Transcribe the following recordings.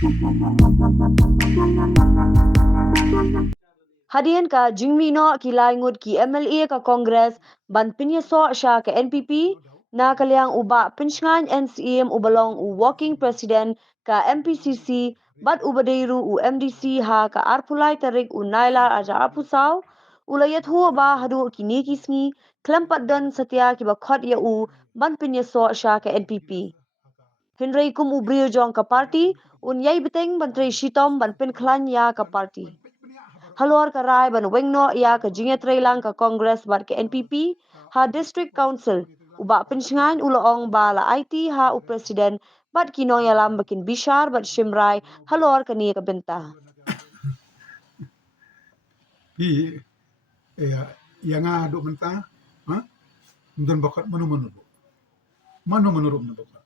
Hadian ka jingmi no ki laingut ki MLA ka Congress ban pinyeso sya ka NPP na kaliang uba pinsngan NCM ubalong u working president ka MPCC bat ubadeiru u MDC ha ka arpulai tarik u naila aja apusaw ulayat huwa ba hadu kini kisngi klempat don setia ki bakhot ya u ban pinyeso sya ka NPP. Henry kum ubriyo jong ka party un yai beteng bantri shitom ban pinklan ya ka party. Halor ka rai ban wengno ya ka jingetre lang ka Congress bat ke NPP ha District Council uba pinsngan uloong bala IT ha u presiden bat kino ya lam bakin bishar bat shimrai halor ka ni ka benta. Yang ada mentah, dan bakat manu menurut bakat.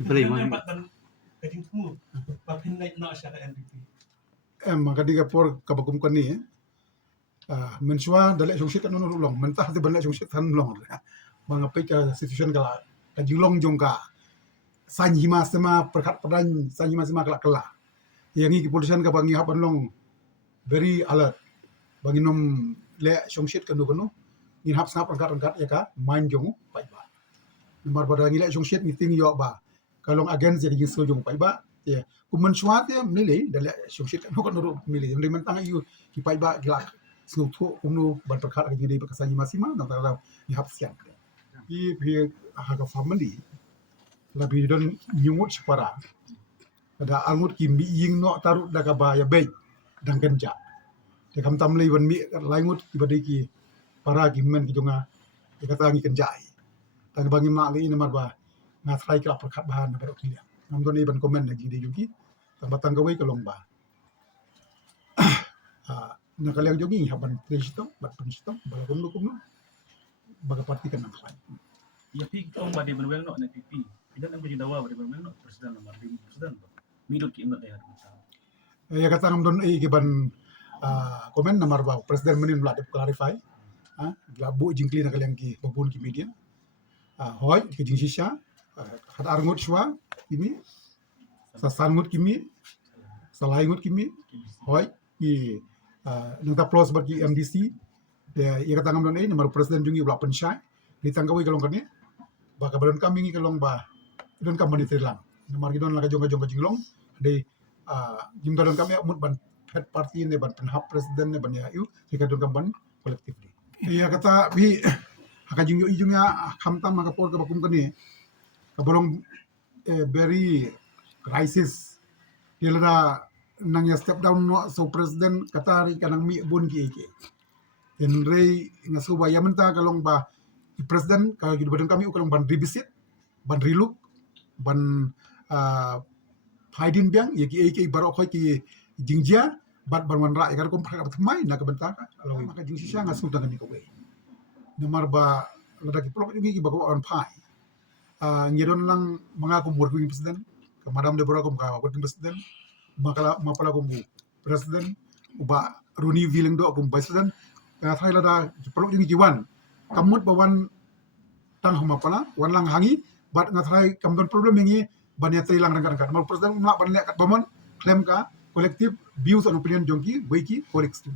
Dibeli Yang mana? dapat dan kajing temu, papin naik nak syarat NPP. Maka di kapor kabakum kan ni, mensua dalek sungsit kan nurut long, mentah tu benda sungsit kan long. Mengapai ke situasi kala, kajulong jongka, sanjima sema perkat peran sanjima sema kelak. Yang ini kepolisian ka bangi hapan long very alert. Bagi nom le sungsit kan kanu, ngin hap snap angkat ya ka main jong pai ba. Nomor pada ngile sungsit meeting yo ba. Kalau agen jadi jingso jong pai ba, ya kumen suat ya milih dalek sungsit kan nurut milih. Yang mentang you ki pai ba gelak. Suatu umnu ban perkat lagi di bakasanjima sima nang tahu ni hap siap. Bi haga family lebih don nyungut separa ada angut ki mi ying no taruh da ka ba ya baik dan genja de kam tam lei wan mi laingut ki badai ki para ki men ki jonga de kata ngi kenjai tan bangi mak lei nomor ba ngatrai ka perkat bahan baru kilia nam don ban komen lagi de yuki tan batang kawai ka long ba na kaliang jogi haban presto bat presto ba kum no baga parti kan nam khai. Ya pi kong badi benweng no NPP. Tidak ang dawa badi benweng no presiden nomor 5 presiden. Midot ki imat ya. Ya kata ngam don giban komen nomor ba presiden menin mula clarify labu jingkli na kaliang ki babun ki media hoy ki jing sisha hat arngut shwa kimi sasangut kimi salaingut kimi hoy ki nang plus bagi MDC ya kata ngam don nomor presiden jungi ula pensyai di tanggawi kalong kani ba kabaron kami ngi kalong ba don kam mani trilang nomor gidon la jong jinglong de jimdalon kami amut ban head party ne ban penhap presiden ne ban ya yu jika don kam ban kolektif ni iya kata bi akan jingyo ijungnya hamtam maka por ka bakum kani kabolong very crisis dilada nang ya step down no so presiden katari kanang mi bun ki ke Henry ngasu ba yamenta kalong ba presiden ka gibadan kami ukalong ban revisit ban relook ban Haidin biang ya ki barok khoi ki jingjia bat ban ra ikar kom phak mai na ka benta ka alo maka jing sisa ngasu tangan ni ko we nomor ba lada ki prok ki ba ko on pai ngidon lang mga ko working president ka madam de borokom ka working president makala mapala ko president uba Runi Vileng do ko president ka thai lada ki prok ni jiwan kamut bawan tang mapala wan lang hangi bat ngathai kamdon problem ini banyak telang rangka-rangka. Mal presiden mak banyak kat baman klaim ka kolektif views and opinion jongki baiki kolektif.